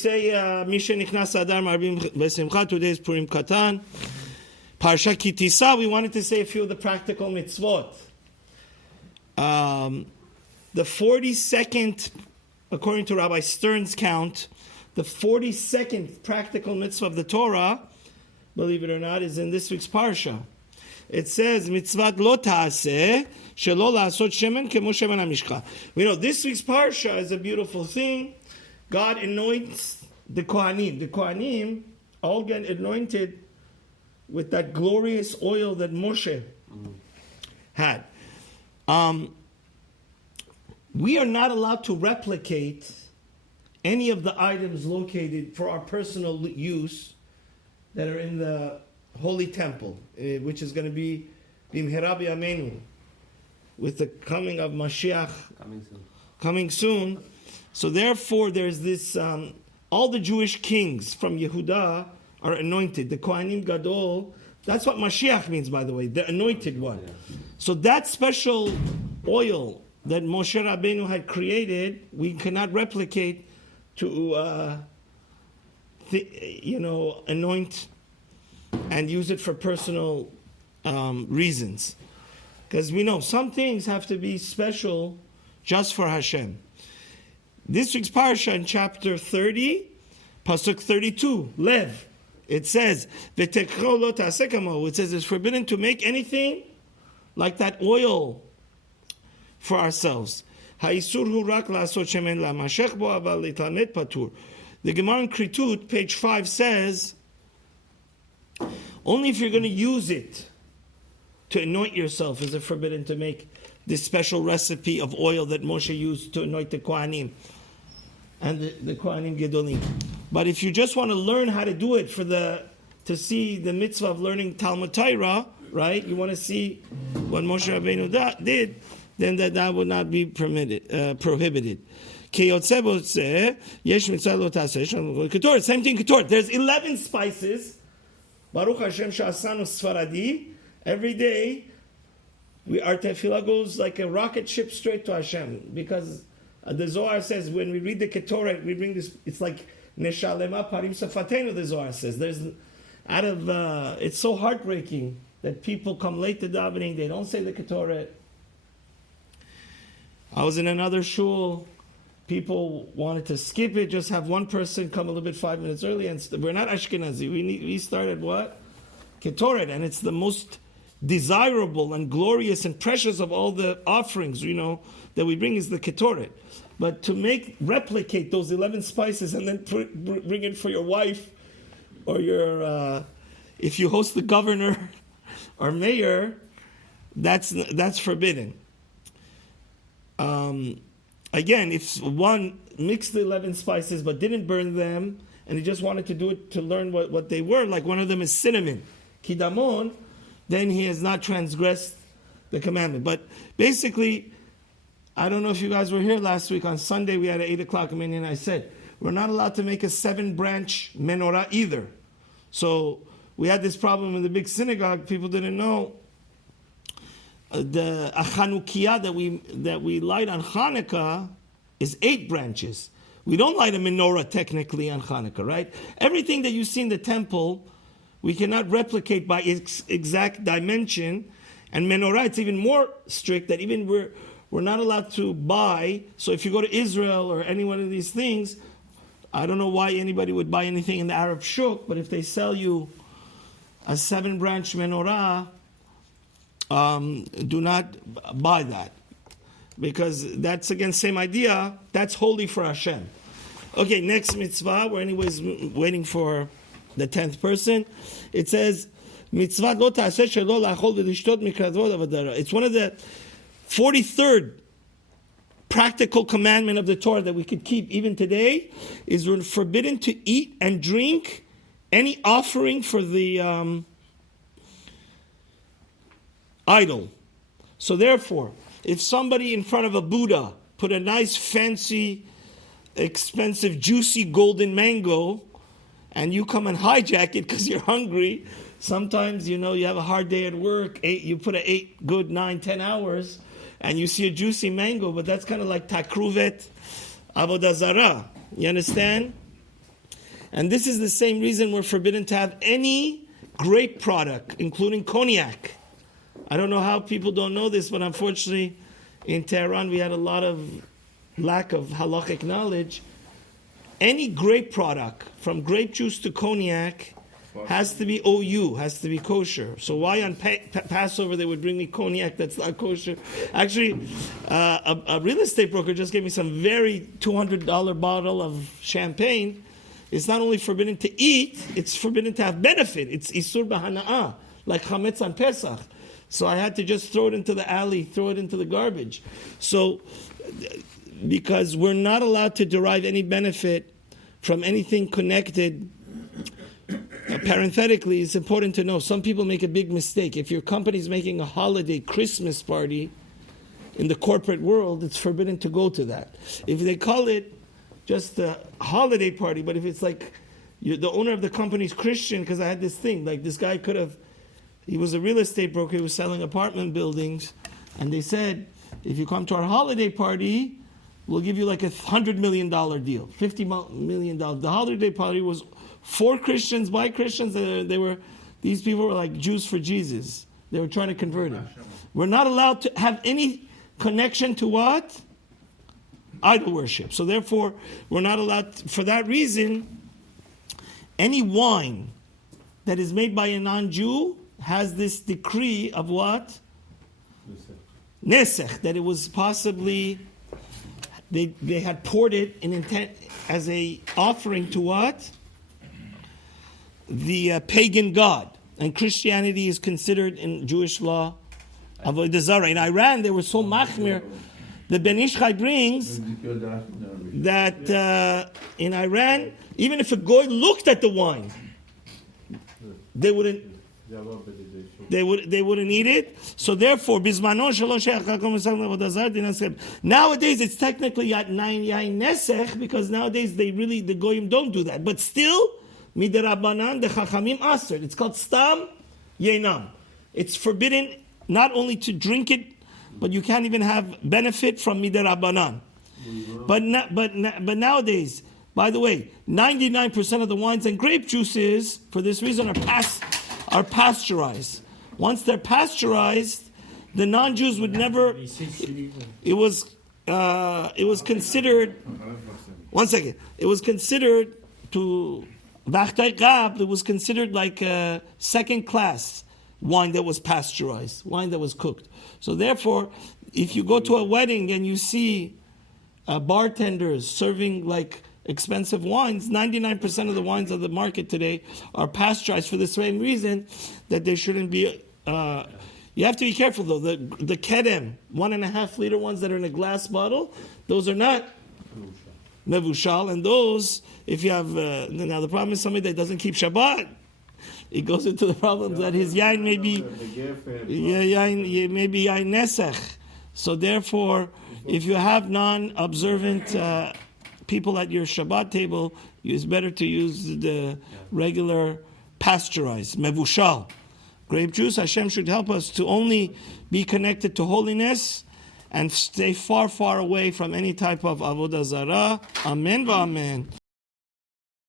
say Misha Nichnas Adar Marbim Besimcha. Today is Purim Katan. PARSHA Ki TISA. We wanted to say a few of the practical mitzvot. The 42nd, according to Rabbi Stern's count, the 42nd practical mitzvah of the Torah, believe it or not, is in this week's Parsha. It says, MITZVOT lo ta'aseh, shelo la'asot shemen kemo shemen hamishcha. We know this week's Parsha is a beautiful thing. God anoints the Kohanim. The Kohanim all get anointed with that glorious oil that Moshe had. We are not allowed to replicate any of the items located for our personal use that are in the Holy Temple, which is going to be Bimhera B'Yameinu, with the coming of Mashiach coming soon. So therefore, there's this, all the Jewish kings from Yehuda are anointed. The Kohanim Gadol, that's what Mashiach means, by the way, the anointed one. So that special oil that Moshe Rabbeinu had created, we cannot replicate to, anoint and use it for personal reasons. Because we know some things have to be special just for Hashem. This week's Parsha in chapter 30, Pasuk 32, Lev, it says, it says it's forbidden to make anything like that oil for ourselves. The Gemara in Kritut, page 5, says, only if you're going to use it to anoint yourself is it forbidden to make this special recipe of oil that Moshe used to anoint the Kohanim and the Kohanim Gedolim. But if you just want to learn how to do it to see the mitzvah of learning Talmud Torah, right? You want to see what Moshe Rabbeinu did, then that would not be prohibited. Same thing, Ketor. There's 11 spices. Baruch Hashem Sha'asanu Sfaradi. Every day, our tefillah goes like a rocket ship straight to Hashem. Because the Zohar says, when we read the Ketoret, we bring this, it's like Neshalema Parim Safatenu, the Zohar says. It's so heartbreaking that people come late to davening, they don't say the Ketoret. I was in another shul. People wanted to skip it, just have one person come a little bit 5 minutes early. And we're not Ashkenazi. We started what? Ketoret. And it's the most desirable and glorious and precious of all the offerings, that we bring is the Ketoret. But to replicate those 11 spices and then bring it for your wife or if you host the governor or mayor, that's forbidden. Again, if one mixed the 11 spices but didn't burn them, and he just wanted to do it to learn what they were, like one of them is cinnamon, kidamon, then he has not transgressed the commandment. But basically, I don't know if you guys were here last week. On Sunday, we had an 8 o'clock minyan. I said, we're not allowed to make a 7-branch menorah either. So we had this problem in the big synagogue. People didn't know. The Chanukiah that we light on Hanukkah is 8 branches. We don't light a menorah technically on Hanukkah, right? Everything that you see in the temple, we cannot replicate by its exact dimension. And menorah, it's even more strict that even we're not allowed to buy. So if you go to Israel or any one of these things, I don't know why anybody would buy anything in the Arab shuk, but if they sell you a 7-branch menorah, do not buy that, because that's again same idea. That's holy for Hashem. Okay, next mitzvah. We're anyways waiting for the 10th person. It says MITZVOT lo ta'aseh shelo la'achol v'lishtot mikradvot avadara. It's one of the 43rd practical commandment of the Torah that we could keep even today. Is we're forbidden to eat and drink any offering for the idol. So therefore, if somebody in front of a Buddha put a nice, fancy, expensive, juicy golden mango, and you come and hijack it because you're hungry, sometimes, you have a hard day at work, you put 8 good 9, 10 hours, and you see a juicy mango, but that's kind of like takruvet avodah zarah. You understand? And this is the same reason we're forbidden to have any grape product, including cognac. I don't know how people don't know this, but unfortunately in Tehran we had a lot of lack of halachic knowledge. Any grape product, from grape juice to cognac, has to be OU, has to be kosher. So why on Passover they would bring me cognac that's not kosher? Actually, a real estate broker just gave me some very $200 bottle of champagne. It's not only forbidden to eat, it's forbidden to have benefit. It's isur b'hana'ah, like chametz on Pesach. So I had to just throw it into the alley, throw it into the garbage. So, because we're not allowed to derive any benefit from anything connected. Parenthetically, it's important to know, some people make a big mistake. If your company is making a holiday Christmas party in the corporate world, it's forbidden to go to that. If they call it just a holiday party, but if it's like the owner of the company is Christian, because I had this thing, like this guy he was a real estate broker, he was selling apartment buildings, and they said, if you come to our holiday party, we'll give you like $100 million deal, $50 million. The holiday party was for Christians, by Christians. These people were like Jews for Jesus. They were trying to convert him. We're not allowed to have any connection to what? Idol worship. So therefore, we're not allowed, for that reason, any wine that is made by a non-Jew has this decree of what? Nesech, that it was possibly, they had poured it in intent as a offering to what? The pagan god. And Christianity is considered in Jewish law avodah zarah. In Iran, they were so machmir. The Ben Ish Chai brings that in Iran, even if a goy looked at the wine, they wouldn't eat it. So therefore, nowadays it's technically at yain nesech, because nowadays the goyim don't do that. But still, midirabanan, the chachamim aser. It's called stam yenam. It's forbidden not only to drink it, but you can't even have benefit from midirabanan. But nowadays, by the way, 99% of the wines and grape juices, for this reason, are pasteurized. Once they're pasteurized, the non-Jews would never. It was considered. One second. It was considered to. It was considered like a second class wine that was pasteurized, wine that was cooked. So therefore, if you go to a wedding and you see bartenders serving like expensive wines, 99% of the wines of the market today are pasteurized for the same reason that they shouldn't be. You have to be careful though. The Kedem, 1.5 liter ones that are in a glass bottle, those are not mevushal, and those, if you have, now the problem is somebody that doesn't keep Shabbat, it goes into the problem that his yain may be yain nesech. So therefore, if you have non-observant people at your Shabbat table, it's better to use the regular pasteurized mevushal grape juice. Hashem should help us to only be connected to holiness and stay far, far away from any type of avodah zarah. Amen v'amen.